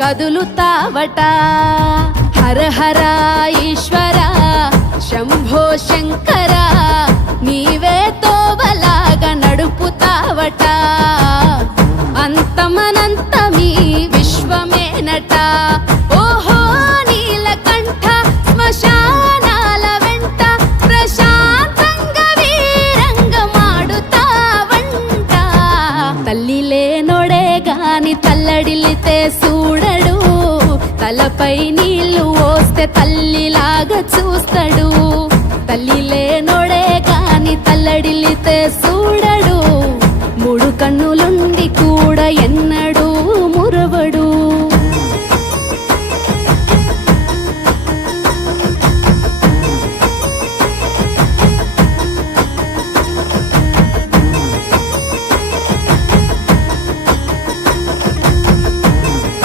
కదులుతావట. హర హర ఈశ్వర శంభో శంకర నీవే తోవలాగా నడుపుతావట. అంతమనంతమీ విశ్వమేనట. ఓహో నీలకంఠ శ్మశానాల వెంట ప్రశాంతంగా వీరంగమాడుతావంట. తల్లి లేనోడే గాని తల్లడిల్లితే చూడడు, తలపై నీళ్లు పోస్తే తల్లిలాగా చూస్తాడు. తల్లి